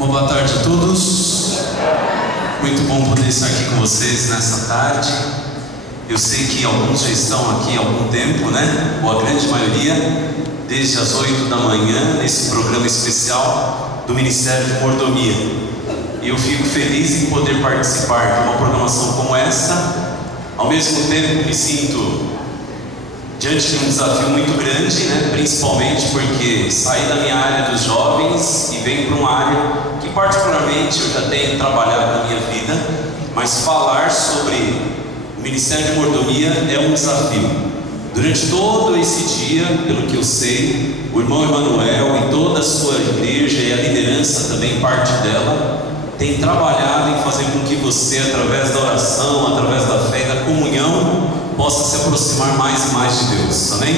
Uma boa tarde a todos. Muito bom poder estar aqui com vocês nessa tarde. Eu sei que alguns já estão aqui há algum tempo, né? Ou a grande maioria, desde as 8 da manhã, nesse programa especial do Ministério de Mordomia. E eu fico feliz em poder participar de uma programação como essa. Ao mesmo tempo, me sinto diante de um desafio muito grande, né? Principalmente porque saí da minha área dos jovens e venho para uma área que particularmente eu já tenho trabalhado na minha vida, mas falar sobre o Ministério de Mordomia é um desafio. Durante todo esse dia, pelo que eu sei, o irmão Emanuel e toda a sua igreja e a liderança também, parte dela, tem trabalhado em fazer com que você, através da oração, através da fé e da comunhão, possa se aproximar mais e mais de Deus, amém?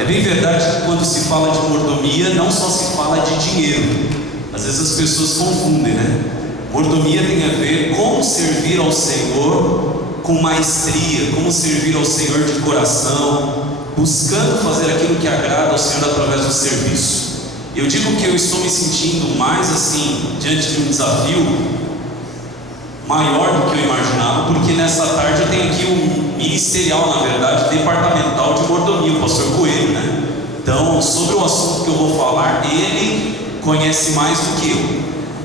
É bem verdade que quando se fala de mordomia, não só se fala de dinheiro. Às vezes as pessoas confundem, né? Mordomia tem a ver com servir ao Senhor com maestria, como servir ao Senhor de coração, buscando fazer aquilo que agrada ao Senhor através do serviço. Eu digo que eu estou me sentindo mais assim, diante de um desafio maior do que eu imaginava, porque nessa tarde eu tenho aqui um ministerial, na verdade, departamental de mordomia, o pastor Coelho, né? Então, sobre o assunto que eu vou falar, ele conhece mais do que eu.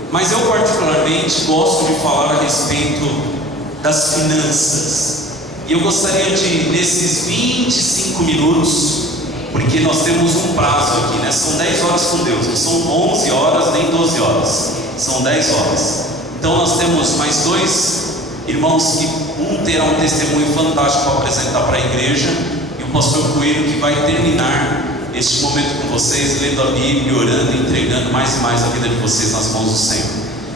Mas eu particularmente gosto de falar a respeito das finanças. E eu gostaria de, nesses 25 minutos, porque nós temos um prazo aqui, né? São 10 horas com Deus, não são 11 horas nem 12 horas, são 10 horas. Então nós temos mais dois irmãos que um terá um testemunho fantástico para apresentar para a igreja, e o pastor Coelho que vai terminar este momento com vocês, lendo a Bíblia, orando e entregando mais e mais a vida de vocês nas mãos do Senhor.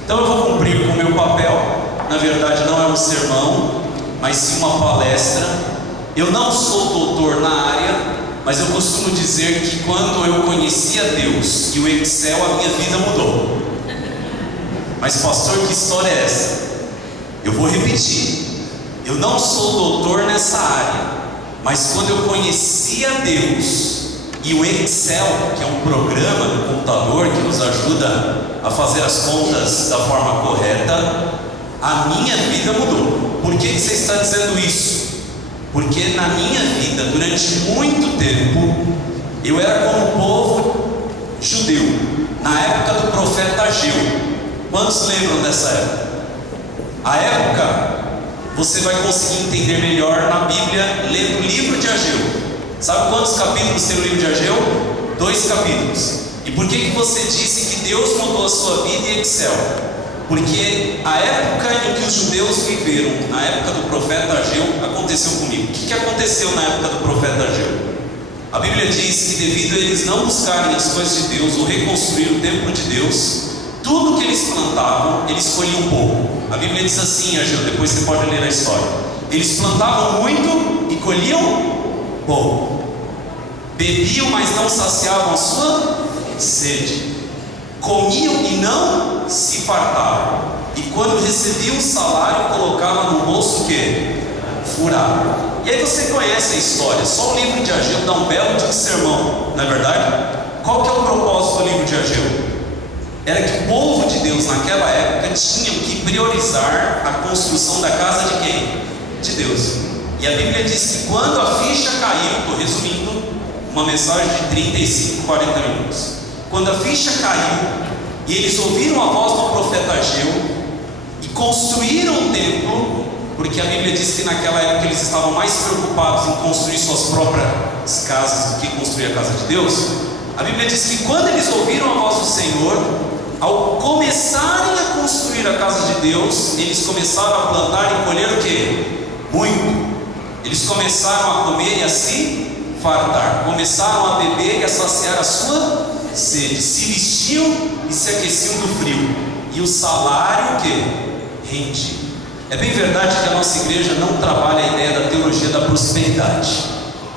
Então eu vou cumprir com o meu papel. Na verdade não é um sermão, mas sim uma palestra. Eu não sou doutor na área, mas eu costumo dizer que quando eu conheci a Deus e o Excel, a minha vida mudou. Mas pastor, que história é essa? Eu vou repetir. Eu não sou doutor nessa área, mas quando eu conheci a Deus e o Excel, que é um programa do computador que nos ajuda a fazer as contas da forma correta, a minha vida mudou. Por que você está dizendo isso? Porque na minha vida, durante muito tempo, eu era como o povo judeu, na época do profeta Ageu. Quantos lembram dessa época? A época, você vai conseguir entender melhor na Bíblia, lendo o livro de Ageu. Sabe quantos capítulos tem o livro de Ageu? 2 capítulos. E por que você disse que Deus mudou a sua vida em Excel? Porque a época em que os judeus viveram, na época do profeta Ageu, aconteceu comigo. O que aconteceu na época do profeta Ageu? A Bíblia diz que devido a eles não buscarem as coisas de Deus ou reconstruir o templo de Deus, tudo que eles plantavam, eles colhiam pouco. A Bíblia diz assim, Ageu, depois você pode ler a história. Eles plantavam muito e colhiam pouco. Bebiam, mas não saciavam a sua sede. Comiam e não se fartavam. E quando recebiam o salário, colocavam no bolso o quê? Furado. E aí você conhece a história. Só o livro de Ageu dá um belo de sermão, não é verdade? Qual que é o propósito do livro de Ageu? Era que o povo de Deus naquela época tinha que priorizar a construção da casa de quem? De Deus. E a Bíblia diz que quando a ficha caiu, estou resumindo uma mensagem de 35, 40 minutos. Quando a ficha caiu e eles ouviram a voz do profeta Ageu e construíram o templo, porque a Bíblia diz que naquela época eles estavam mais preocupados em construir suas próprias casas do que construir a casa de Deus. A Bíblia diz que quando eles ouviram a voz do Senhor, ao começarem a construir a casa de Deus, eles começaram a plantar e colher o quê? Muito. Eles começaram a comer e a se fartar, começaram a beber e a saciar a sua sede, se vestiam e se aqueciam do frio, e o salário o quê? Rende. É bem verdade que a nossa igreja não trabalha a ideia da teologia da prosperidade,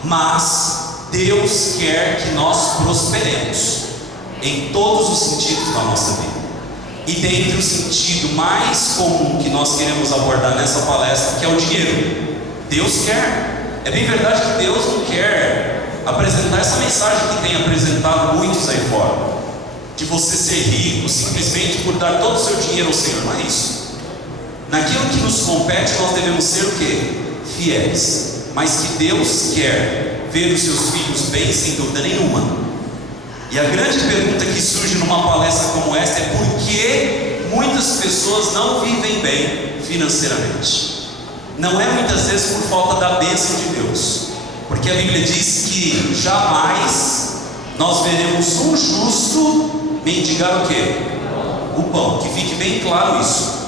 mas Deus quer que nós prosperemos em todos os sentidos da nossa vida. E dentre o sentido mais comum que nós queremos abordar nessa palestra, que é o dinheiro, Deus quer. É bem verdade que Deus não quer apresentar essa mensagem que tem apresentado muitos aí fora. de você ser rico simplesmente por dar todo o seu dinheiro ao Senhor, não é isso. Naquilo que nos compete, nós devemos ser o quê? Fiéis. Mas que Deus quer ver os seus filhos bem, sem dúvida nenhuma. E a grande pergunta que surge numa palestra como esta é: por que muitas pessoas não vivem bem financeiramente? Não é muitas vezes por falta da bênção de Deus, porque a Bíblia diz que jamais nós veremos um justo mendigar o quê? O pão. Que fique bem claro isso.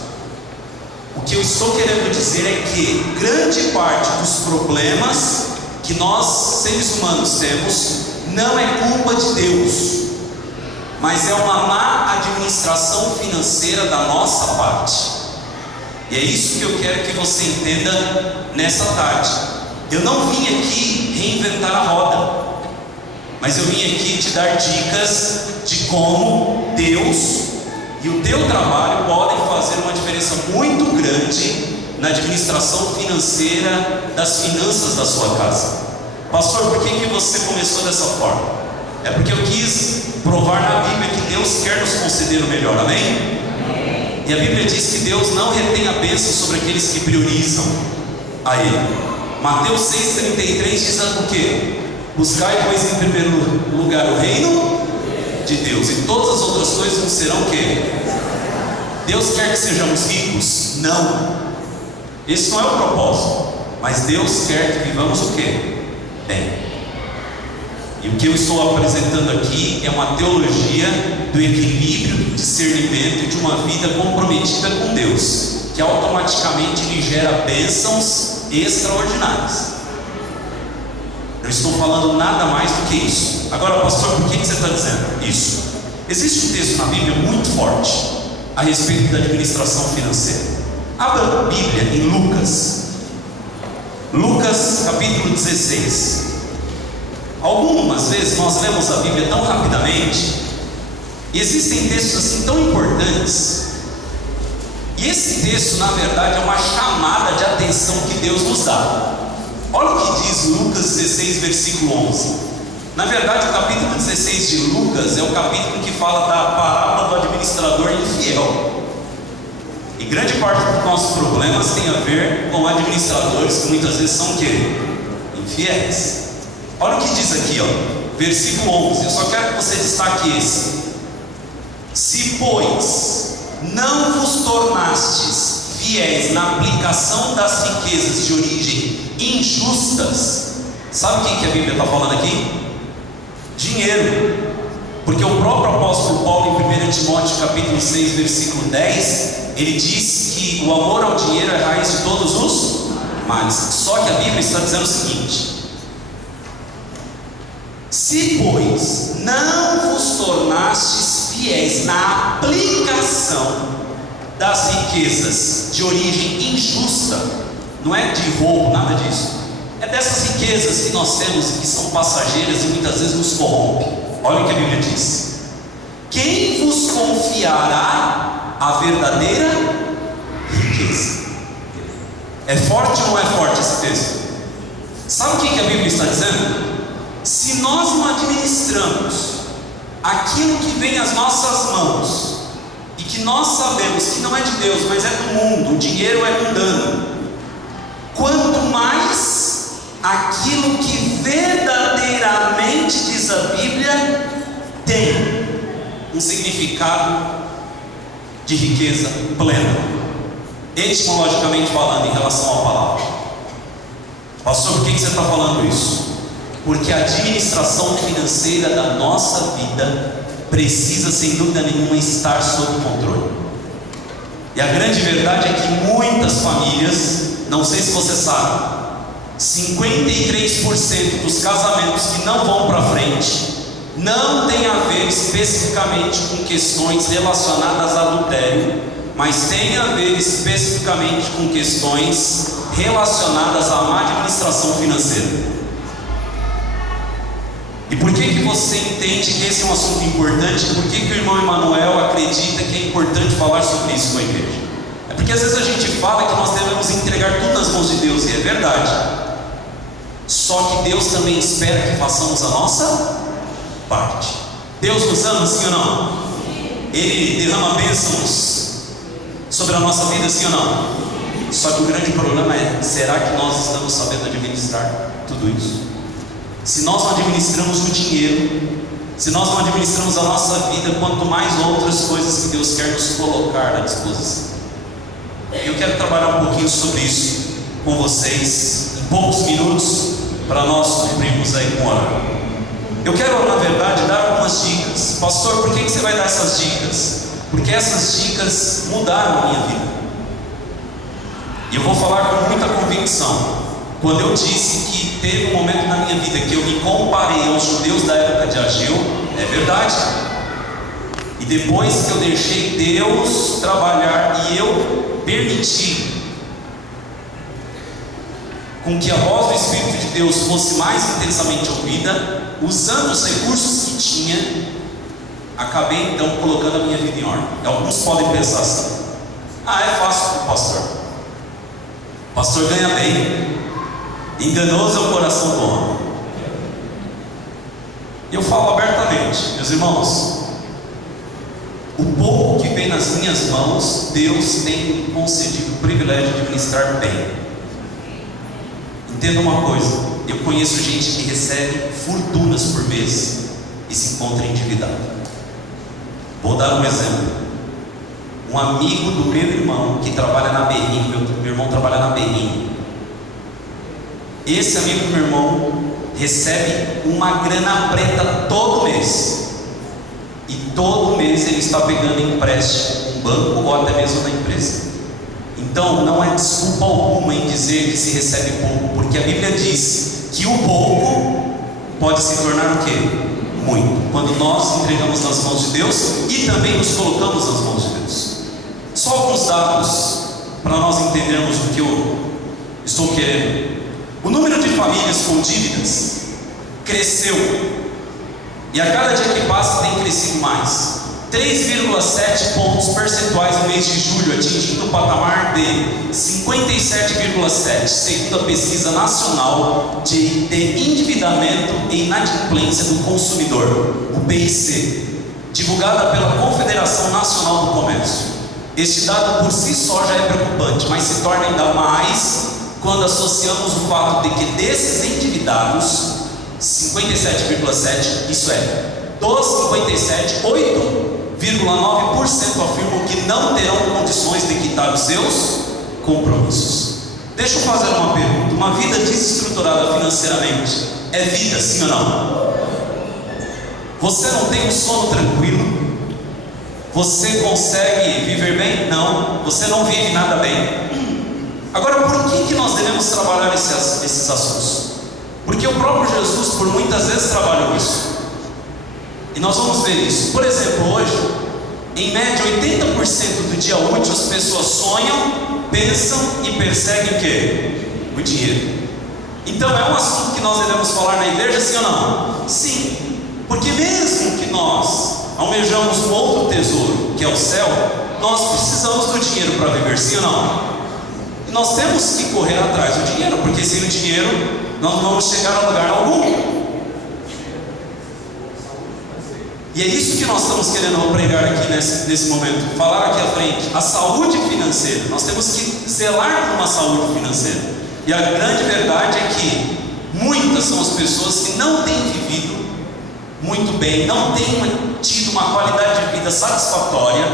O que eu estou querendo dizer é que grande parte dos problemas que nós, seres humanos, temos não é culpa de Deus, mas é uma má administração financeira da nossa parte. E é isso que eu quero que você entenda nessa tarde. Eu não vim aqui reinventar a roda, mas eu vim aqui te dar dicas de como Deus e o teu trabalho podem fazer uma diferença muito grande na administração financeira das finanças da sua casa. Pastor, por que você começou dessa forma? É porque eu quis provar na Bíblia que Deus quer nos conceder o melhor, amém? E a Bíblia diz que Deus não retém a bênção sobre aqueles que priorizam a Ele. Mateus 6,33 diz o quê? Buscai, pois, em primeiro lugar o reino de Deus, e todas as outras coisas não serão o quê? Deus quer que sejamos ricos? Não. Esse não é o propósito. Mas Deus quer que vivamos o quê? Bem. E o que eu estou apresentando aqui é uma teologia do equilíbrio, do discernimento e de uma vida comprometida com Deus, que automaticamente lhe gera bênçãos extraordinárias. Eu estou falando nada mais do que isso. Agora, pastor, por que você está dizendo isso? Existe um texto na Bíblia muito forte a respeito da administração financeira. Abra a Bíblia em Lucas capítulo 16. Algumas vezes nós lemos a Bíblia tão rapidamente, e existem textos assim tão importantes, e esse texto na verdade é uma chamada de atenção que Deus nos dá. Olha o que diz Lucas 16, versículo 11. Na verdade, o capítulo 16 de Lucas é o capítulo que fala da parábola do administrador infiel. E grande parte dos nossos problemas tem a ver com administradores que muitas vezes são o quê? Infiéis. Olha o que diz aqui, ó, versículo 11. Eu só quero que você destaque esse. Se, pois, não vos tornastes fiéis na aplicação das riquezas de origem injustas. Sabe o que a Bíblia está falando aqui? Dinheiro. Porque o próprio apóstolo Paulo, em 1 Timóteo capítulo 6, versículo 10, ele diz que o amor ao dinheiro é a raiz de todos os males. Só que a Bíblia está dizendo o seguinte: se, pois, não vos tornastes fiéis na aplicação das riquezas de origem injusta, não é de roubo, nada disso, é dessas riquezas que nós temos e que são passageiras e muitas vezes nos corrompem. Olha o que a Bíblia diz: quem vos confiará a verdadeira riqueza? É forte ou não é forte esse texto? Sabe o que a Bíblia está dizendo? Se nós não administramos aquilo que vem às nossas mãos, e que nós sabemos que não é de Deus, mas é do mundo, o dinheiro é mundano, quanto mais aquilo que verdadeiramente, diz a Bíblia, tem um significado de riqueza plena, etimologicamente falando, em relação à palavra. Pastor, por que você está falando isso? Porque a administração financeira da nossa vida precisa, sem dúvida nenhuma, estar sob controle. E a grande verdade é que muitas famílias, não sei se você sabe, 53% dos casamentos que não vão para frente não tem a ver especificamente com questões relacionadas a adultério, mas tem a ver especificamente com questões relacionadas à má administração financeira. E por que você entende que esse é um assunto importante? Por que o irmão Emanuel acredita que é importante falar sobre isso com a igreja? É porque às vezes a gente fala que nós devemos entregar tudo nas mãos de Deus, e é verdade. Só que Deus também espera que façamos a nossa parte. Deus nos ama, sim ou não? Ele derrama bênçãos sobre a nossa vida, sim ou não? Só que o grande problema é: será que nós estamos sabendo administrar tudo isso? Se nós não administramos o dinheiro, se nós não administramos a nossa vida, quanto mais outras coisas que Deus quer nos colocar à disposição. Eu quero trabalhar um pouquinho sobre isso com vocês em poucos minutos, para nós cumprirmos aí com a hora. Eu quero, na verdade, dar algumas dicas. Pastor, por que você vai dar essas dicas? Porque essas dicas mudaram a minha vida. E eu vou falar com muita convicção. Quando eu disse que teve um momento na minha vida que eu me comparei aos judeus da época de Ageu, é verdade. E depois que eu deixei Deus trabalhar e eu permiti com que a voz do Espírito de Deus fosse mais intensamente ouvida, usando os recursos que tinha, acabei então colocando a minha vida em ordem. E alguns podem pensar assim: ah, é fácil para o pastor. O pastor ganha bem. Enganoso é o coração do homem. E eu falo abertamente, meus irmãos, o pouco que vem nas minhas mãos, Deus tem me concedido o privilégio de administrar bem. Entenda uma coisa: eu conheço gente que recebe fortunas por mês e se encontra endividado. Vou dar um exemplo. Um amigo do meu irmão que trabalha na Berrim, meu irmão trabalha na Berrim. Esse amigo do meu irmão recebe uma grana preta todo mês. E todo mês ele está pegando empréstimo no banco ou até mesmo na empresa. Então não é desculpa alguma em dizer que se recebe pouco, porque a Bíblia diz que o pouco pode se tornar o quê? Muito, quando nós entregamos nas mãos de Deus e também nos colocamos nas mãos de Deus. Só alguns dados para nós entendermos o que eu estou querendo. O número de famílias com dívidas cresceu, e a cada dia que passa tem crescido mais. 3,7 pontos percentuais no mês de julho, atingindo o patamar de 57,7, segundo a pesquisa nacional de endividamento e inadimplência do consumidor, o PIC, divulgada pela Confederação Nacional do Comércio. Este dado por si só já é preocupante, mas se torna ainda mais quando associamos o fato de que desses endividados, 57,7, isso é, dos 57, 8,9% afirmam que não terão condições de quitar os seus compromissos. Deixa eu fazer uma pergunta: uma vida desestruturada financeiramente é vida, sim ou não? Você não tem um sono tranquilo? Você consegue viver bem? Não. Você não vive nada bem. Agora, por que nós devemos trabalhar esses assuntos? Porque o próprio Jesus, por muitas vezes, trabalhou isso. E nós vamos ver isso. Por exemplo, hoje, em média, 80% do dia útil as pessoas sonham, pensam e perseguem o quê? O dinheiro. Então, é um assunto que nós devemos falar na igreja, sim ou não? Sim. Porque mesmo que nós almejamos um outro tesouro, que é o céu, nós precisamos do dinheiro para viver, sim ou não? E nós temos que correr atrás do dinheiro, porque sem o dinheiro nós não vamos chegar a lugar algum. E é isso que nós estamos querendo pregar aqui nesse momento, falar aqui à frente: a saúde financeira. Nós temos que zelar por uma saúde financeira. E a grande verdade é que muitas são as pessoas que não têm vivido muito bem, não têm tido uma qualidade de vida satisfatória,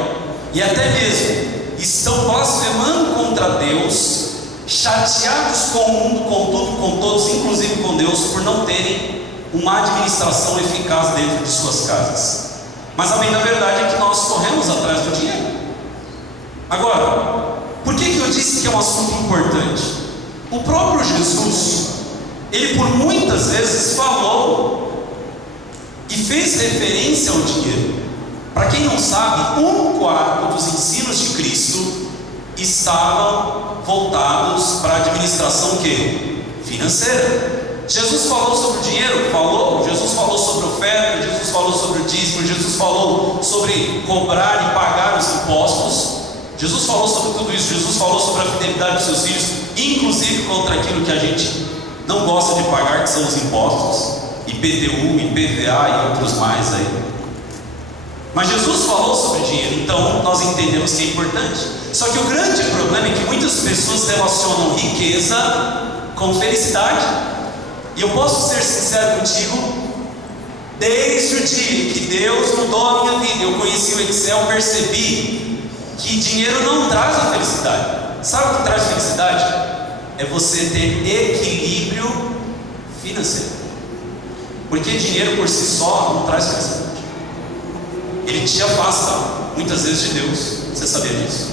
e até mesmo estão blasfemando contra Deus, chateados com o mundo, com tudo, com todos, inclusive com Deus, por não terem uma administração eficaz dentro de suas casas. Mas a bem da verdade é que nós corremos atrás do dinheiro. Agora, por que eu disse que é um assunto importante? O próprio Jesus, ele por muitas vezes falou e fez referência ao dinheiro. Para quem não sabe, 1/4 dos ensinos de Cristo estavam voltados para a administração que? Financeira. Jesus falou sobre o dinheiro? Falou. Jesus falou sobre oferta, Jesus falou sobre o dízimo, Jesus falou sobre cobrar e pagar os impostos. Jesus falou sobre tudo isso. Jesus falou sobre a fidelidade dos seus filhos, inclusive contra aquilo que a gente não gosta de pagar, que são os impostos, IPTU, IPVA e outros mais aí. Mas Jesus falou sobre dinheiro, então nós entendemos que é importante. Só que o grande problema é que muitas pessoas relacionam riqueza com felicidade. E eu posso ser sincero contigo, desde o dia que Deus mudou a minha vida, eu conheci o Excel, percebi que dinheiro não traz a felicidade. Sabe o que traz felicidade? É você ter equilíbrio financeiro. Porque dinheiro por si só não traz felicidade. Ele te afasta muitas vezes de Deus. Você sabia disso?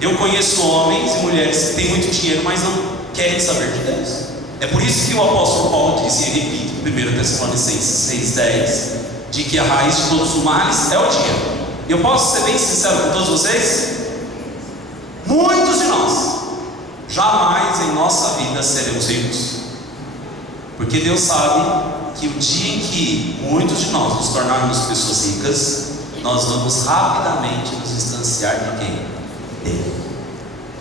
Eu conheço homens e mulheres que têm muito dinheiro, mas não querem saber de Deus. É por isso que o apóstolo Paulo disse, e repite, 1 Tessalonicenses 6,10, de que a raiz de todos os males é o dinheiro. Eu posso ser bem sincero com todos vocês? Muitos de nós jamais em nossa vida seremos ricos, porque Deus sabe que o dia em que muitos de nós nos tornarmos pessoas ricas, nós vamos rapidamente nos distanciar de quem? Dele.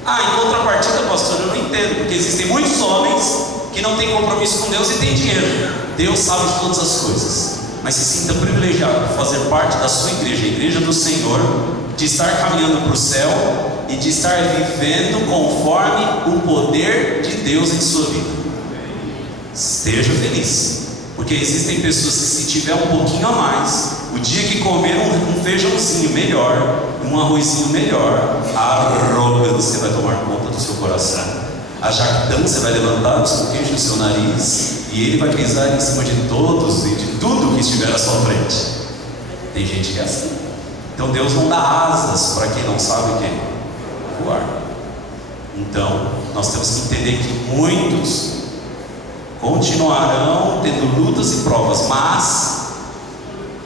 Em contrapartida, pastor, eu não entendo, porque existem muitos homens que não têm compromisso com Deus e têm dinheiro. Deus sabe de todas as coisas, mas se sinta privilegiado de fazer parte da sua igreja, a igreja do Senhor, de estar caminhando para o céu e de estar vivendo conforme o poder de Deus em sua vida. Esteja feliz, porque existem pessoas que, se tiver um pouquinho a mais, o dia que comer um feijãozinho melhor, um arrozinho melhor, a arrogância vai tomar conta do seu coração, a jactância vai levantar os queixos do seu nariz, e ele vai pisar em cima de todos e de tudo que estiver à sua frente. Tem gente que é assim. Então Deus não dá asas para quem não sabe o que voar. Então nós temos que entender que muitos continuarão tendo lutas e provas, mas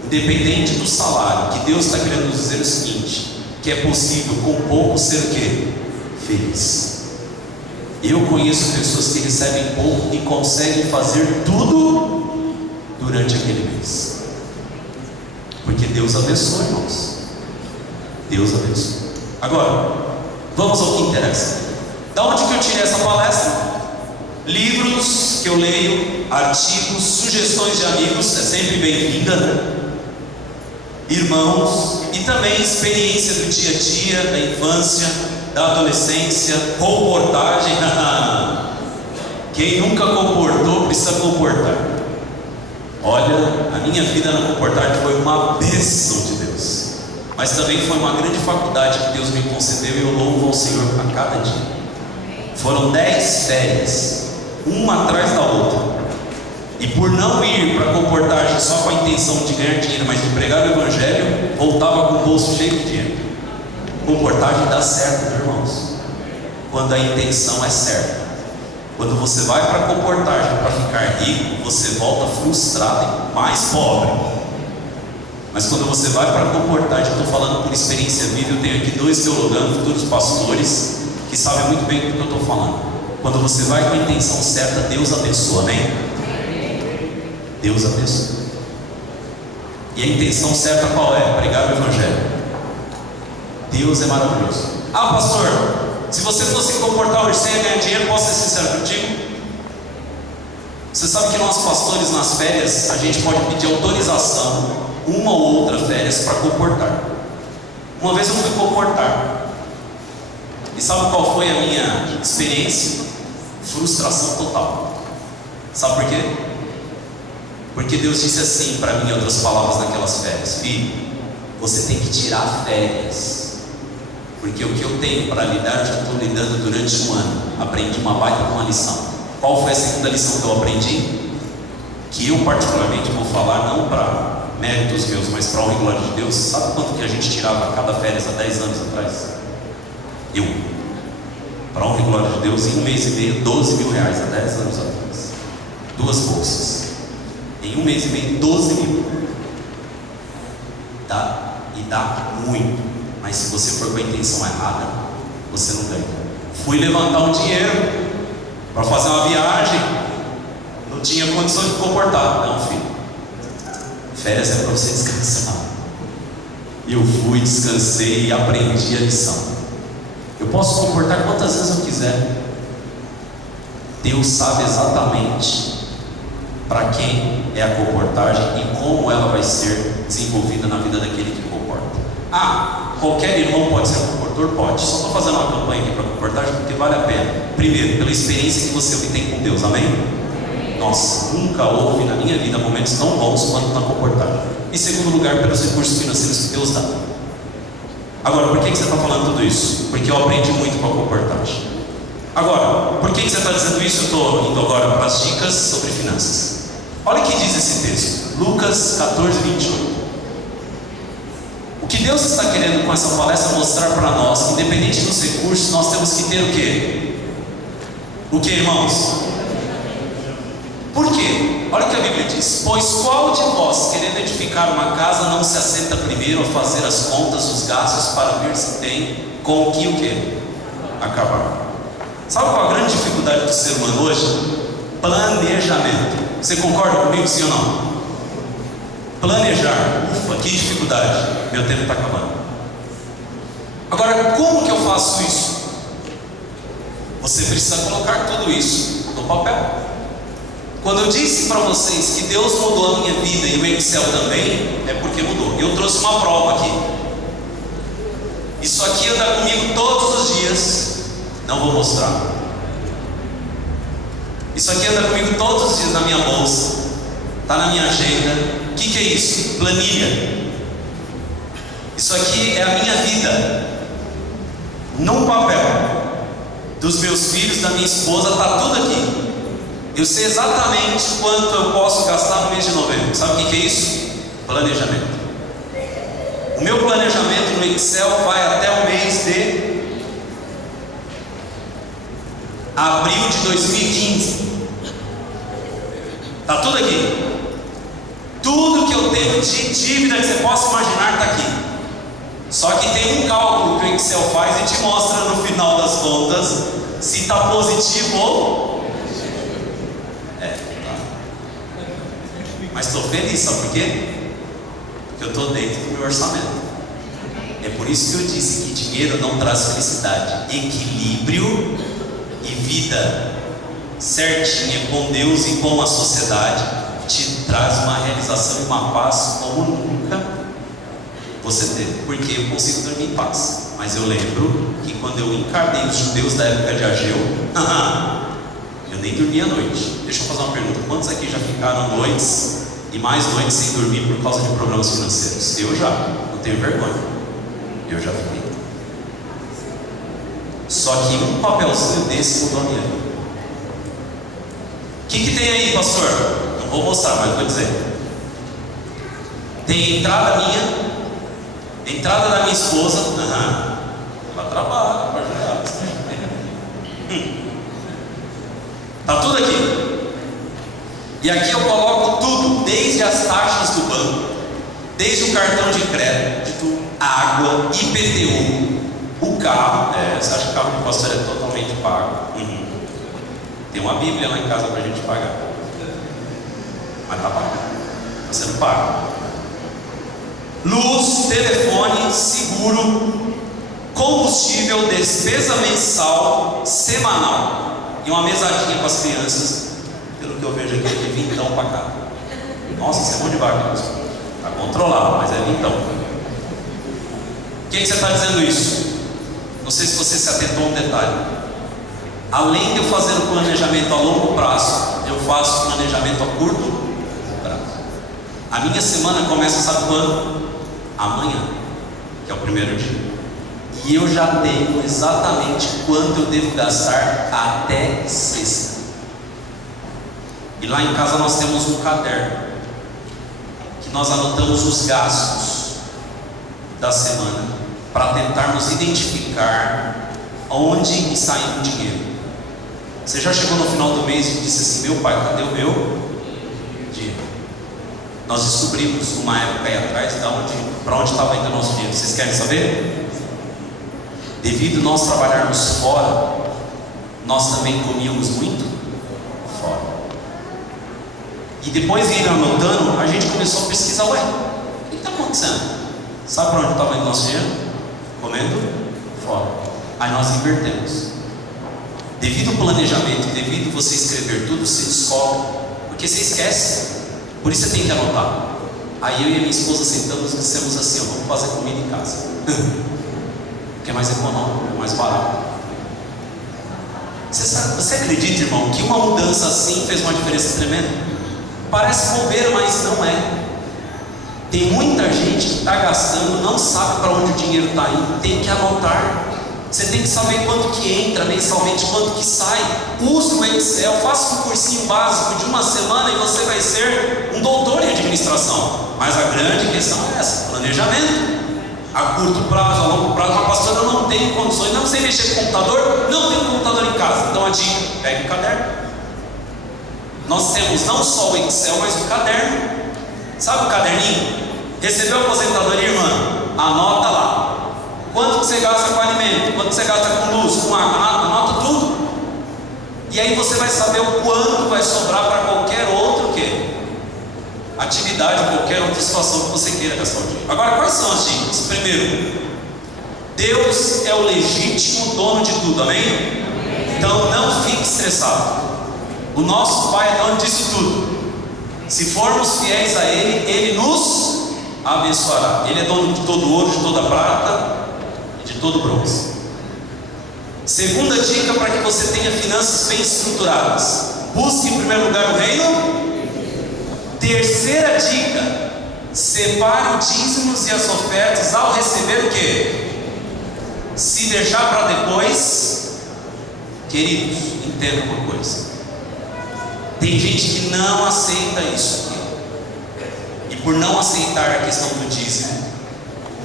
independente do salário, que Deus está querendo nos dizer o seguinte, que é possível com pouco ser o quê? Feliz. Eu conheço pessoas que recebem pouco e conseguem fazer tudo durante aquele mês, porque Deus abençoa, irmãos. Deus abençoe. Agora, vamos ao que interessa. Da onde que eu tirei essa palestra? Livros que eu leio, artigos, sugestões de amigos, é sempre bem-vinda, né? Irmãos, e também experiência do dia a dia, da infância, da adolescência, comportagem. Quem nunca comportou, precisa comportar. Olha, a minha vida na comportagem foi uma bênção de Deus, mas também foi uma grande faculdade que Deus me concedeu, e eu louvo ao Senhor a cada dia. Foram 10 férias, uma atrás da outra, e por não ir para a comportagem só com a intenção de ganhar dinheiro, mas de pregar o Evangelho, voltava com o bolso cheio de dinheiro. Comportagem dá certo, meus irmãos, quando a intenção é certa. Quando você vai para a comportagem para ficar rico, você volta frustrado e mais pobre. Mas quando você vai para a comportagem, eu estou falando por experiência viva, eu tenho aqui 2 teólogos, futuros pastores, que sabem muito bem do que eu estou falando. Quando você vai com a intenção certa, Deus abençoa, amém? Deus abençoa. E a intenção certa qual é? Pregar o Evangelho. Deus é maravilhoso. Pastor, se você fosse comportar hoje sem ganhar dinheiro, posso ser sincero contigo? Você sabe que nós pastores nas férias, a gente pode pedir autorização, uma ou outra férias, para comportar. Uma vez eu fui comportar, e sabe qual foi a minha experiência? Frustração total. Sabe por quê? Porque Deus disse assim para mim, em outras palavras, naquelas férias: filho, você tem que tirar férias, porque o que eu tenho para lidar, eu já estou lidando durante um ano. Aprendi uma baita com uma lição. Qual foi a segunda lição que eu aprendi? Que eu particularmente vou falar não para méritos meus, mas para a honra e glória de Deus. Sabe quanto que a gente tirava cada férias há 10 anos atrás? Para a honra e glória de Deus, em um mês e meio, 12 mil reais há 10 anos atrás. 2 bolsas. Em um mês e meio, 12 mil. Dá, e dá muito. Mas se você for com a intenção errada, você não ganha. Fui levantar um dinheiro para fazer uma viagem, não tinha condições de comportar. Não, filho, férias é para você descansar. E eu fui, descansei e aprendi a lição. Eu posso comportar quantas vezes eu quiser. Deus sabe exatamente para quem é a comportagem e como ela vai ser desenvolvida na vida daquele que comporta. Qualquer irmão pode ser um comportador? Pode. Só estou fazendo uma campanha aqui para comportagem porque vale a pena. Primeiro, pela experiência que você obtém com Deus, amém? Nossa, nunca houve na minha vida momentos tão bons quanto na comportagem. Em segundo lugar, pelos recursos financeiros que Deus dá. Agora, por que você está falando tudo isso? Porque eu aprendi muito com a comportagem. Agora, por que você está dizendo isso? Eu estou indo agora para as dicas sobre finanças. Olha o que diz esse texto, Lucas 14, 28. O que Deus está querendo com essa palestra mostrar para nós, que independente dos recursos, nós temos que ter o quê? O que, irmãos? Por quê? Olha o que a Bíblia diz: pois qual de vós, querendo edificar uma casa, não se assenta primeiro a fazer as contas dos gastos para ver se tem com o que acabar? Sabe qual a grande dificuldade do ser humano hoje? Planejamento. Você concorda comigo, sim ou não? Planejar. Ufa, que dificuldade. Meu tempo está acabando. Agora, como que eu faço isso? Você precisa colocar tudo isso no papel. Quando eu disse para vocês que Deus mudou a minha vida e o Excel também, é porque mudou. Eu trouxe uma prova aqui. Isso aqui anda comigo todos os dias. Não vou mostrar. Isso aqui anda comigo todos os dias na minha bolsa. Está na minha agenda. O que é isso? Planilha. Isso aqui é a minha vida. Num papel. Dos meus filhos, da minha esposa, está tudo aqui. Eu sei exatamente quanto eu posso gastar no mês de novembro. Sabe o que é isso? Planejamento. O meu planejamento no Excel vai até o mês de abril de 2015. Está tudo aqui. Tudo que eu tenho de dívida que você possa imaginar está aqui. Só que tem um cálculo que o Excel faz e te mostra no final das contas se está positivo ou... Mas estou feliz, sabe por quê? Porque eu estou dentro do meu orçamento. É por isso que eu disse que dinheiro não traz felicidade. Equilíbrio e vida certinha com Deus e com a sociedade te traz uma realização e uma paz como nunca você teve. Porque eu consigo dormir em paz. Mas eu lembro que quando eu encarnei os judeus da época de Ageu, eu nem dormia à noite. Deixa eu fazer uma pergunta: quantos aqui já ficaram noites e mais noites sem dormir por causa de problemas financeiros? Eu já, não tenho vergonha. Eu já fiquei. Só que um papelzinho desse mudou a minha vida. O que tem aí, pastor? Não vou mostrar, mas vou dizer. Tem entrada minha, entrada da minha esposa. Ela trabalha para ajudar. Está tudo aqui. E aqui eu coloco tudo, desde as taxas do banco, desde o cartão de crédito, água, IPTU, o carro. Você acha que o carro do pastor é totalmente pago? Tem uma Bíblia lá em casa para a gente pagar. Mas está pago. Está sendo pago. Luz, telefone, seguro, combustível, despesa mensal, semanal. E uma mesadinha para as crianças, pelo que eu vejo aqui, de vintão para cá. Nossa, isso é bom de vaca. Está controlado, mas é vintão. Por que você está dizendo isso? Não sei se você se atentou a um detalhe. Além de eu fazer o planejamento a longo prazo, eu faço o planejamento a curto prazo. A minha semana começa, sabe quando? Amanhã, que é o primeiro dia. E eu já tenho exatamente quanto eu devo gastar até sexta. E lá em casa nós temos um caderno que nós anotamos os gastos da semana para tentarmos identificar onde está indo o dinheiro. Você já chegou no final do mês e disse assim: meu pai, cadê o meu dinheiro? Nós descobrimos uma época aí atrás para onde estava indo o nosso dinheiro. Vocês querem saber? Devido nós trabalharmos fora, nós também comíamos muito fora. E depois de ir anotando, a gente começou a pesquisar: ué, o que está acontecendo? Sabe para onde estava indo o nosso dinheiro? Comendo fora. Aí nós invertemos. Devido ao planejamento, devido você escrever tudo, você descobre porque você esquece. Por isso você tem que anotar. Aí eu e a minha esposa sentamos e dissemos assim: ó, vamos fazer comida em casa. Que é mais econômico, é mais barato. Você acredita, irmão, que uma mudança assim fez uma diferença tremenda? Parece bobeira, mas não é. Tem muita gente que está gastando, não sabe para onde o dinheiro está indo. Tem que anotar. Você tem que saber quanto que entra mensalmente, quanto que sai. Use o Excel, faça um cursinho básico de uma semana e você vai ser um doutor em administração. Mas a grande questão é essa: planejamento. A curto prazo, a longo prazo. Mas pastor, eu não tenho condições, não sei mexer com computador, não tenho computador em casa. Então a dica: pegue o caderno. Nós temos não só o Excel, mas o caderno. Sabe o caderninho? Recebeu a aposentadoria, irmã? Anota lá. Quanto que você gasta com alimento? Quanto que você gasta com luz, com água? Anota tudo. E aí você vai saber o quanto vai sobrar para qualquer outro atividade, qualquer outra situação que você queira gastar o dinheiro. Agora, quais são as dicas? Primeiro, Deus é o legítimo dono de tudo, amém? Então não fique estressado. O nosso Pai é dono disso tudo. Se formos fiéis a Ele, Ele nos abençoará. Ele é dono de todo ouro, de toda prata e de todo bronze. Segunda dica para que você tenha finanças bem estruturadas: busque em primeiro lugar o reino. Terceira dica: separe os dízimos e as ofertas ao receber o quê? Se deixar para depois, queridos, entenda uma coisa: tem gente que não aceita isso. E por não aceitar a questão do dízimo,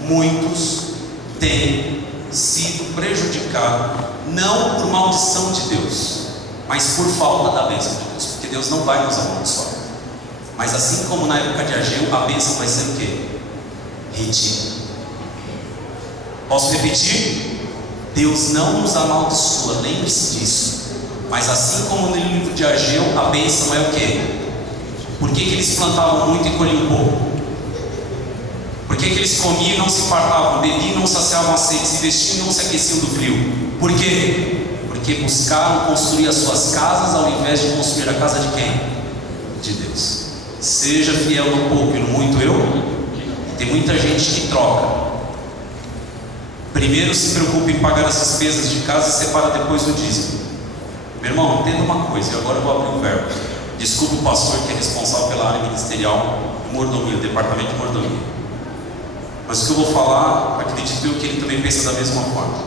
muitos têm sido prejudicados, não por maldição de Deus, mas por falta da bênção de Deus. Porque Deus não vai nos amaldiçoar. Mas assim como na época de Ageu, a bênção vai ser o quê? Retida. Posso repetir? Deus não nos amaldiçoa, lembre-se disso. Mas assim como no livro de Ageu, a bênção é o quê? Por que eles plantavam muito e colhiam pouco? Por que eles comiam e não se fartavam, bebiam e não saciavam a sede, se vestiam e não se aqueciam do frio? Por quê? Porque buscaram construir as suas casas ao invés de construir a casa de quem? De Deus. Seja fiel no pouco e no muito eu. Tem muita gente que troca. Primeiro se preocupa em pagar as despesas de casa e separa depois o dízimo. Meu irmão, entenda uma coisa, e agora eu vou abrir um verbo. Desculpe o pastor que é responsável pela área ministerial de mordomia, o departamento de mordomia. Mas o que eu vou falar, acredito eu que ele também pensa da mesma forma.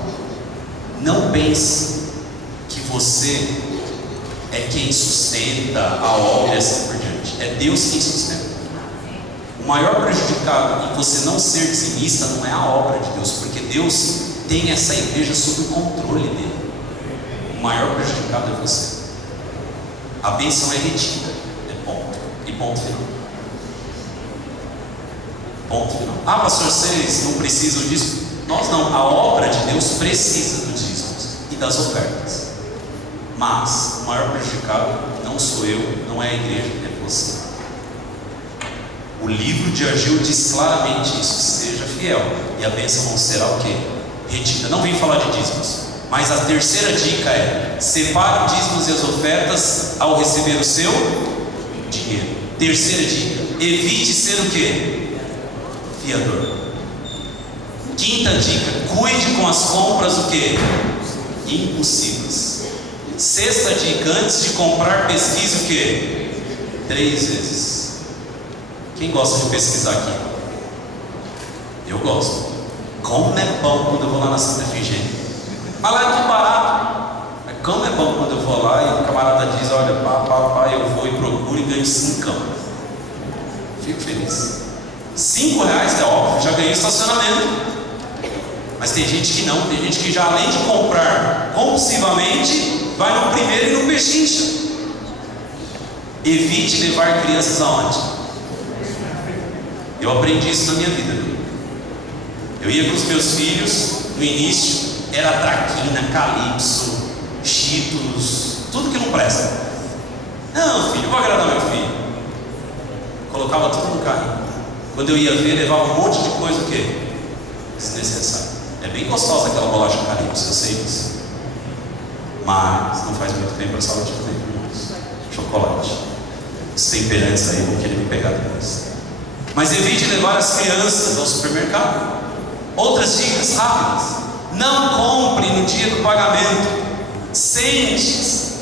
Não pense que você é quem sustenta a obra e assim por diante. É Deus quem sustenta. O maior prejudicado em você não ser dizimista não é a obra de Deus, porque Deus tem essa igreja sob o controle dele. O maior prejudicado é você. A bênção é retida, é ponto. E ponto final. Ponto final. Ah, pastor, vocês não precisam disso? Nós não. A obra de Deus precisa dos dízimos e das ofertas. Mas o maior prejudicado não sou eu, não é a igreja, é você. O livro de Ageu diz claramente isso: seja fiel, e a bênção não será o quê? Retida. Não vem falar de dízimos, mas a terceira dica é: separe os dízimos e as ofertas ao receber o seu dinheiro. Terceira dica: evite ser o quê? Fiador. Quinta dica: cuide com as compras o quê? Impulsivas. Sexta dica: antes de comprar, pesquise o quê? 3 vezes. Quem gosta de pesquisar aqui? Eu gosto. Como é bom quando eu vou lá na Santa Efigênia. Mas lá é tudo barato. Mas como é bom quando eu vou lá e o camarada diz: olha, pá, eu vou e procuro e ganho 5. Fico feliz. R$5 é óbvio, já ganhei estacionamento. Mas tem gente que não, tem gente que já, além de comprar compulsivamente, vai no primeiro e no pechincha. Evite levar crianças aonde? Eu aprendi isso na minha vida. Eu ia com os meus filhos, no início, era traquina, calypso, cheetos, tudo que não presta. Não, filho, eu vou agradar meu filho. Colocava tudo no carrinho. Quando eu ia ver, levava um monte de coisa, o quê? Desnecessário. É bem gostosa aquela bolacha calypso, eu sei disso. Mas não faz muito bem para a saúde também, irmãos. Chocolate. Os temperantes aí vão querer me pegar depois. Mas evite levar as crianças ao supermercado. Outras dicas rápidas: não compre no dia do pagamento. Sente,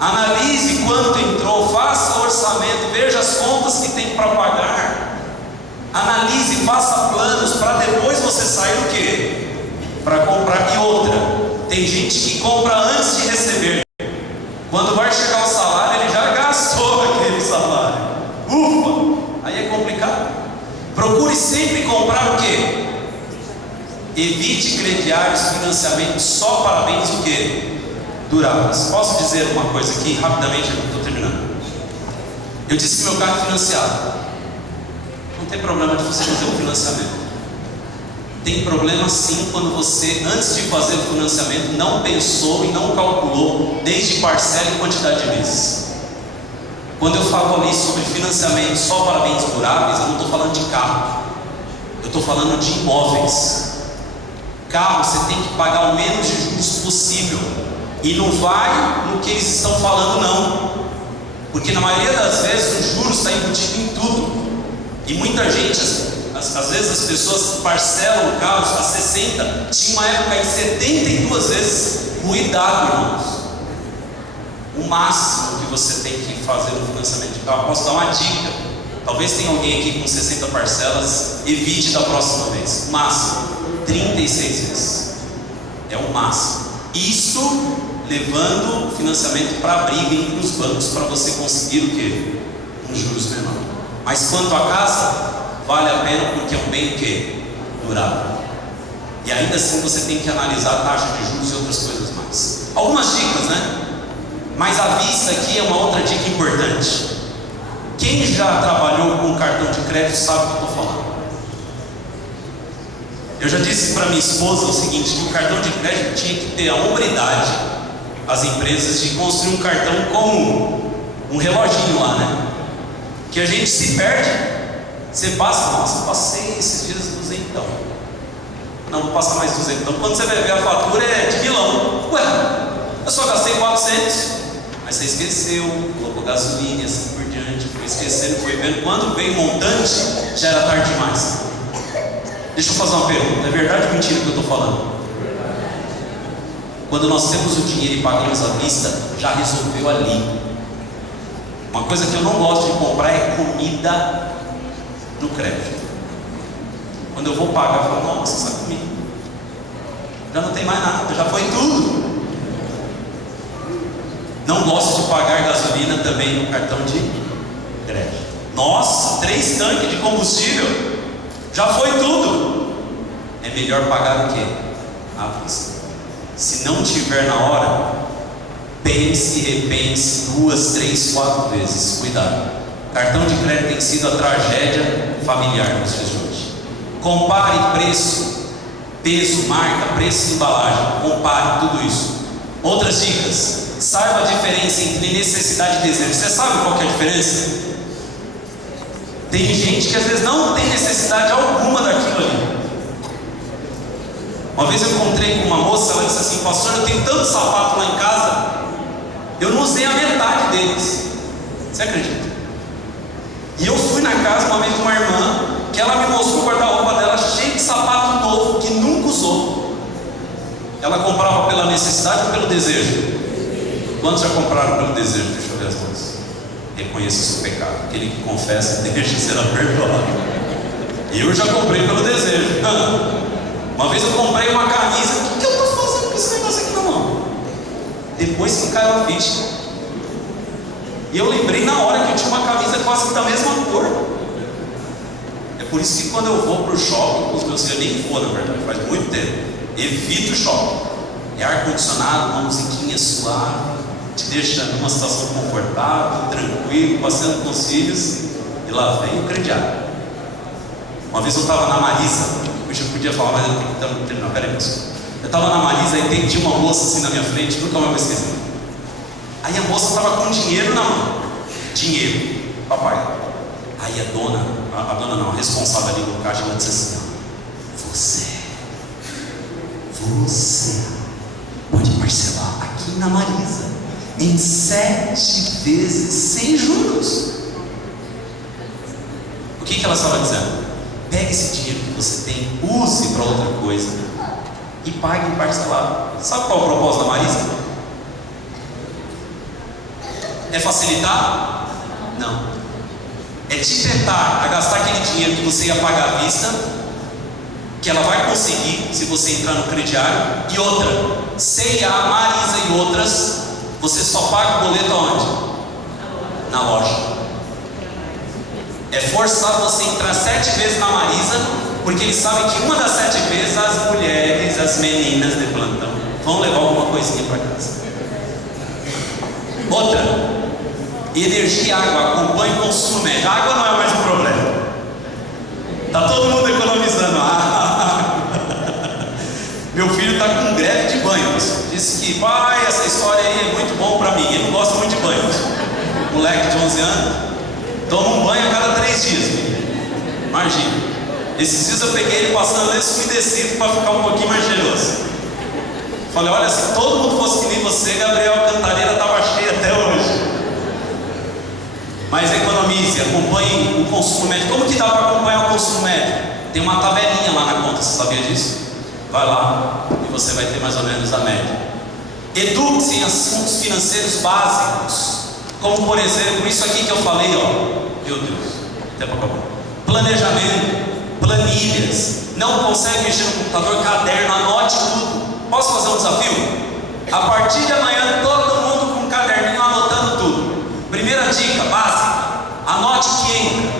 analise quanto entrou, faça o orçamento, veja as contas que tem para pagar. Analise, faça planos para depois você sair o quê? Para comprar. E outra, tem gente que compra antes de receber. Quando vai chegar o salário, ele já gastou aquele salário. Ufa! Aí é complicado. Procure sempre comprar o quê? Evite crediários, financiamentos só para bens o quê? Duráveis. Posso dizer uma coisa aqui, rapidamente, eu estou terminando. Eu disse que meu carro é financiado. Não tem problema de você fazer o financiamento. Tem problema sim quando você, antes de fazer o financiamento, não pensou e não calculou desde parcela e quantidade de meses. Quando eu falo ali sobre financiamento só para bens duráveis, eu não estou falando de carro, eu estou falando de imóveis. Carro você tem que pagar o menos de juros possível, e não vai no que eles estão falando não, porque na maioria das vezes o juros está embutido em tudo, e muita gente, às vezes as pessoas parcelam o carro a 60, tinha uma época em 72 vezes. Cuidado, irmãos. O máximo que você tem que fazer no financiamento de carro, posso dar uma dica, talvez tenha alguém aqui com 60 parcelas, evite da próxima vez. O máximo 36 vezes é o máximo. Isso levando o financiamento para a briga entre os bancos, para você conseguir o quê? Um juros menor. Mas quanto à casa, vale a pena porque é um bem o quê? Durável. E ainda assim você tem que analisar a taxa de juros e outras coisas mais. Algumas dicas, né? Mas a vista aqui é uma outra dica importante. Quem já trabalhou com cartão de crédito sabe o que eu estou falando. Eu já disse para minha esposa o seguinte, que o cartão de crédito tinha que ter a hombridade, as empresas, de construir um cartão com um reloginho lá, né? Que a gente se perde. Você passa, nossa, passei esses dias 200. Não, vou passar mais 200. Então quando você vai ver a fatura é de milão. Ué, eu só gastei 400. Mas você esqueceu, colocou gasolina e assim por diante. Foi esquecendo, foi vendo. Quando veio o montante, já era tarde demais. Deixa eu fazer uma pergunta. É verdade ou mentira o que eu estou falando? Quando nós temos o dinheiro e pagamos à vista, já resolveu ali. Uma coisa que eu não gosto de comprar é comida no crédito. Quando eu vou pagar, eu falo, nossa, essa comida já não tem mais nada, já foi tudo. Não gosto de pagar gasolina também no cartão de crédito. Nossa, 3 tanques de combustível, já foi tudo. É melhor pagar o quê? À vista. Se não tiver na hora, pense e repense 2, 3, 4 vezes. Cuidado. Cartão de crédito tem sido a tragédia familiar nos dias de hoje. Compare preço, peso, marca, preço e embalagem. Compare tudo isso. Outras dicas: saiba a diferença entre necessidade e desejo. Você sabe qual que é a diferença? Tem gente que às vezes não tem necessidade alguma daquilo ali. Uma vez eu encontrei com uma moça, ela disse assim: pastor, eu tenho tanto sapato lá em casa, eu não usei a metade deles. Você acredita? E eu fui na casa uma vez de uma irmã, que ela me mostrou o guarda-roupa dela cheio de sapato novo, que nunca usou. Ela comprava pela necessidade ou pelo desejo? Quantos já compraram pelo desejo? Deixa eu ver as mãos. Reconheça o seu pecado. Aquele que confessa deixa ser perdoado. Eu já comprei pelo desejo. Uma vez eu comprei uma camisa. O que eu estou fazendo com esse negócio aqui na mão? Depois que caiu a ficha. E eu lembrei na hora que eu tinha uma camisa quase da mesma cor. É por isso que quando eu vou para o shopping, os meus filhos, nem vou na verdade, faz muito tempo, evito o shopping. É ar-condicionado, uma musiquinha suave, te deixa numa situação confortável, tranquilo, passeando com os filhos, e lá vem o crediário. Uma vez eu estava na Marisa, eu já podia falar, mas eu tenho que terminar, peraí, pessoal. Eu estava na Marisa e tinha uma moça assim na minha frente, nunca mais vou esquecer. Aí a moça estava com dinheiro na mão. Dinheiro, papai. Aí a dona não, a responsável ali do caixa, ela disse assim: você pode parcelar aqui na Marisa em 7 vezes sem juros. que ela estava dizendo? Pegue esse dinheiro que você tem, use para outra coisa e pague em parcelado. Sabe qual é o propósito da Marisa? É facilitar? Não. É te tentar a gastar aquele dinheiro que você ia pagar à vista, que ela vai conseguir se você entrar no crediário. E outra, C&A, Marisa e outras, você só paga o boleto aonde? Na loja. É forçar você a entrar 7 vezes na Marisa, porque eles sabem que uma das 7 vezes as mulheres, as meninas de plantão vão levar alguma coisinha para casa. Outra, energia e água, acompanhe o consumo médio. A água não é mais um problema. Está todo mundo economizando água. Meu filho está com greve de banhos. Disse que, pai, essa história aí é muito bom para mim. Ele não gosta muito de banhos. Moleque de 11 anos, toma um banho a cada 3 dias. Imagina. Esses dias eu peguei ele passando lenço umedecido para ficar um pouquinho mais generoso. Falei, olha, se todo mundo fosse que nem você, Gabriel, a cantareira estava cheia até hoje. Mas economize, acompanhe o consumo médio. Como que dá para acompanhar o consumo médio? Tem uma tabelinha lá na conta, você sabia disso? Vai lá e você vai ter mais ou menos a média. Eduque-se em assuntos financeiros básicos, como por exemplo, isso aqui que eu falei, ó. Meu Deus, até para acabar. Planejamento, planilhas. Não consegue mexer no computador, caderno, anote tudo. Posso fazer um desafio? A partir de amanhã, todo mundo com um caderninho anotando tudo. Primeira dica básica: anote o que entra.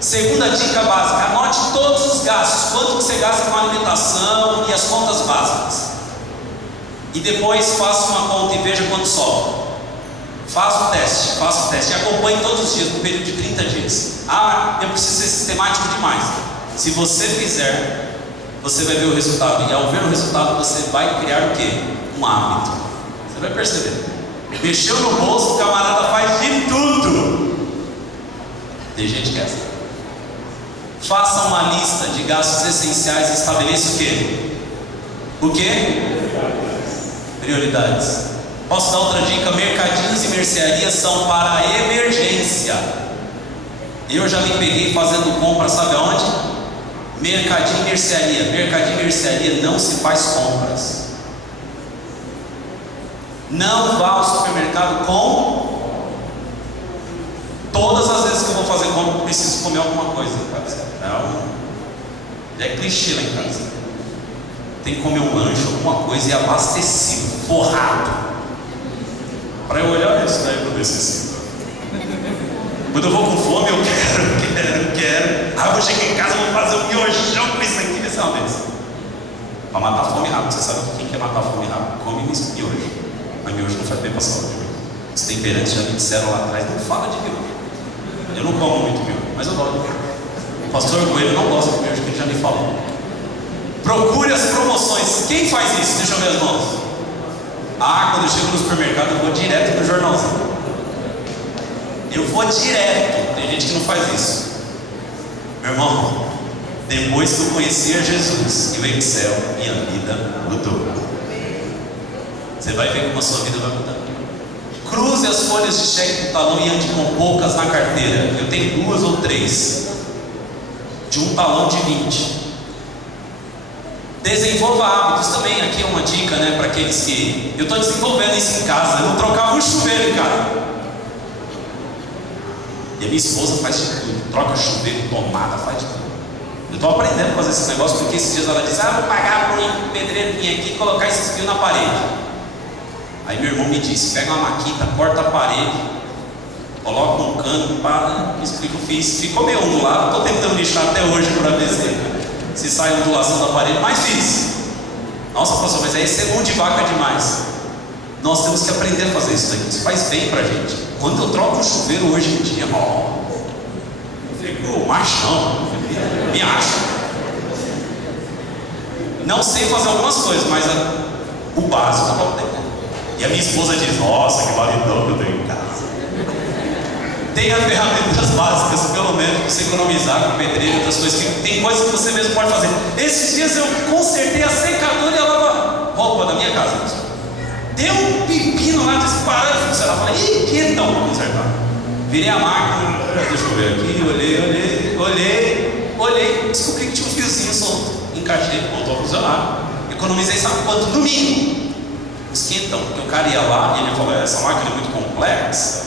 Segunda dica básica: anote todos os gastos, quanto que você gasta com alimentação e as contas básicas. E depois faça uma conta e veja quanto sobra. Faça o teste e acompanhe todos os dias, no período de 30 dias. Ah, eu preciso ser sistemático demais. Se você fizer, você vai ver o resultado. E ao ver o resultado, você vai criar o quê? Um hábito. Você vai perceber. Mexeu no bolso, o camarada faz de tudo. Tem gente que é assim. Faça uma lista de gastos essenciais e estabeleça o quê? O quê? Prioridades. Posso dar outra dica? Mercadinhos e mercearias são para emergência. Eu já me peguei fazendo compra, sabe aonde? Mercadinho e mercearia. Mercadinho e mercearia não se faz compras. Não vá ao supermercado com... Todas as vezes que eu vou fazer compra, eu preciso comer alguma coisa em casa. É clichê lá em casa. Tem que comer um lanche, alguma coisa, e abastecido, forrado. Para eu olhar isso daí, eu necessito. Quando eu vou com fome, eu quero. Ah, eu vou chegar em casa, vou fazer um miojão com isso aqui, dessa vez. Para matar a fome rápido. Você sabe quem quer matar a fome rápido? Come miojo. Mas miojo não faz bem para a saúde. Os temperantes já me disseram lá atrás, não fala de miojo. Eu não como muito miojo, mas eu gosto de miojo. O pastor Coelho não gosta de miojo, que ele já me falou. Procure as promoções. Quem faz isso? Deixa eu ver as mãos. Ah, quando eu chego no supermercado, eu vou direto no jornalzinho. Eu vou direto. Tem gente que não faz isso. Meu irmão, depois que eu conhecia Jesus e o Excel, minha vida mudou. Você vai ver como a sua vida vai mudar. Cruze as folhas de cheque do talão e ande com poucas na carteira. Eu tenho 2 ou 3 de um talão de 20. Desenvolva hábitos também. Aqui é uma dica, né, para aqueles que... Eu estou desenvolvendo isso em casa. Eu não trocava um chuveiro em casa. E a minha esposa faz de tudo. Troca chuveiro, tomada, faz de tudo. Eu estou aprendendo a fazer esse negócio, porque esses dias ela diz: ah, vou pagar para um pedreiro vir aqui e colocar esses fios na parede. Aí meu irmão me disse: pega uma maquita, corta a parede, coloca um cano, para... Explico, fiz. Ficou meio ondulado. Estou tentando lixar até hoje para ver se sai a ondulação da parede, mas fiz. Nossa, pastor, mas aí é mão de vaca demais. Nós temos que aprender a fazer isso daí. Isso faz bem pra gente. Quando eu troco o chuveiro hoje em dia, eu fico machão, me acho. Não sei fazer algumas coisas, mas o básico eu vou ter. E a minha esposa diz: nossa, que validão que eu tenho em casa. Tenha ferramentas básicas, pelo menos, para você economizar com pedreiro e outras coisas. Tem coisas que você mesmo pode fazer. Esses dias eu consertei a secadora e a lava-roupa da minha casa. Deu um pepino lá, disse: para de funcionar. Eu falei: e que então para consertar? Virei a máquina, deixa eu ver aqui, olhei, descobri que tinha um fiozinho solto. Encaixei, voltou a funcionar. Economizei, sabe quanto? No mínimo uns quinhentão, porque o cara ia lá e ele falou: essa máquina é muito complexa,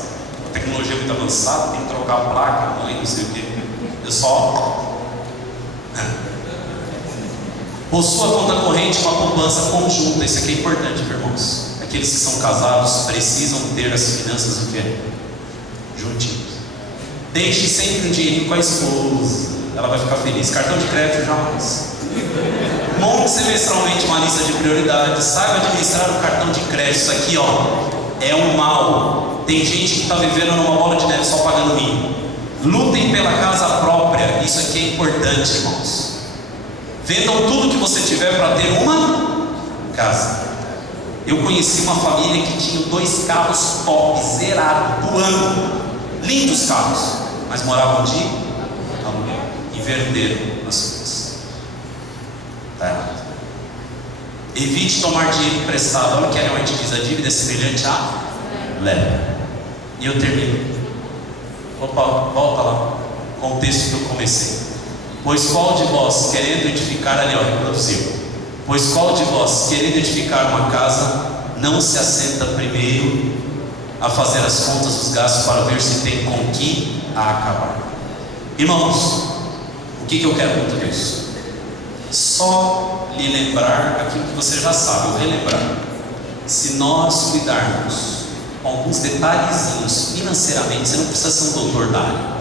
a tecnologia é muito avançada, tem que trocar a placa, não sei o que. Eu só possua conta corrente com a poupança conjunta. Isso aqui é importante, irmãos. Aqueles que são casados precisam ter as finanças o quê? Juntinhos. Deixe sempre um dinheirinho com a esposa, ela vai ficar feliz. Cartão de crédito jamais. Monte semestralmente uma lista de prioridades. Saiba administrar o cartão de crédito. Isso aqui, ó, é um mal. Tem gente que está vivendo numa bola de neve só pagando mínimo. Lutem pela casa própria. Isso aqui é importante, irmãos. Vendam tudo que você tiver para ter uma casa. Eu conheci uma família que tinha 2 carros top, zerado, do ano. Lindos carros, mas moravam de aluguel. Inverteram as coisas. Está errado. Evite tomar dinheiro emprestado. Olha o que a realmente diz: a dívida é semelhante a lepra. E eu termino. Opa, volta lá. Com o texto que eu comecei. Pois qual de vós, querendo edificar, ali ó, reproduziu. Pois qual de vós, querendo edificar uma casa, não se assenta primeiro a fazer as contas dos gastos para ver se tem com que a acabar? Irmãos, o que eu quero muito disso? Só lhe lembrar aquilo que você já sabe, ou relembrar. Se nós cuidarmos com alguns detalhezinhos financeiramente, você não precisa ser um doutor da área,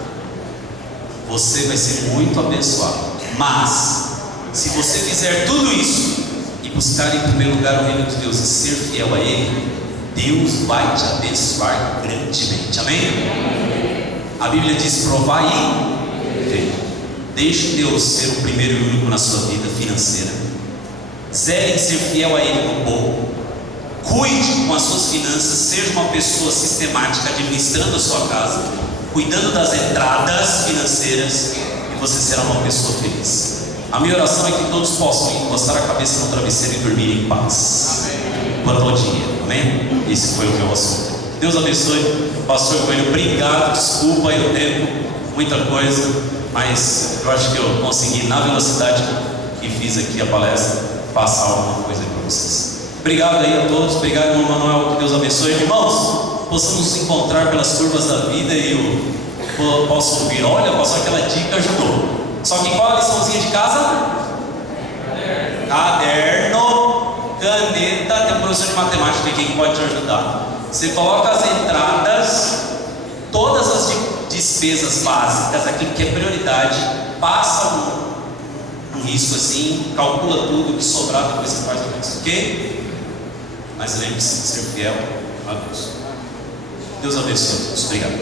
você vai ser muito abençoado. Mas se você fizer tudo isso e buscar em primeiro lugar o reino de Deus e ser fiel a Ele, Deus vai te abençoar grandemente. Amém? A Bíblia diz: provai e ver. Deixe Deus ser o primeiro e único na sua vida financeira. Zele em ser fiel a Ele no pouco. Cuide com as suas finanças. Seja uma pessoa sistemática, administrando a sua casa, cuidando das entradas financeiras, e você será uma pessoa feliz. A minha oração é que todos possam encostar a cabeça no travesseiro e dormir em paz. Quanto ao dinheiro, amém? Esse foi o meu assunto. Deus abençoe. Pastor Coelho, obrigado. Desculpa aí o tempo, muita coisa, mas eu acho que eu consegui, na velocidade que fiz aqui a palestra, passar alguma coisa para vocês. Obrigado aí a todos. Obrigado, irmão Manuel. Que Deus abençoe. Irmãos, possamos nos encontrar pelas curvas da vida e eu posso ouvir: olha, passou aquela dica, ajudou. Só que qual a liçãozinha de casa? Caderno, caneta. Tem um professor de matemática aqui que pode te ajudar. Você coloca as entradas, todas as despesas básicas, aquilo que é prioridade, passa um risco assim, calcula tudo, o que sobrar depois você faz o resto, ok? Mas lembre-se de ser fiel a Deus. Deus abençoe a todos. Obrigado.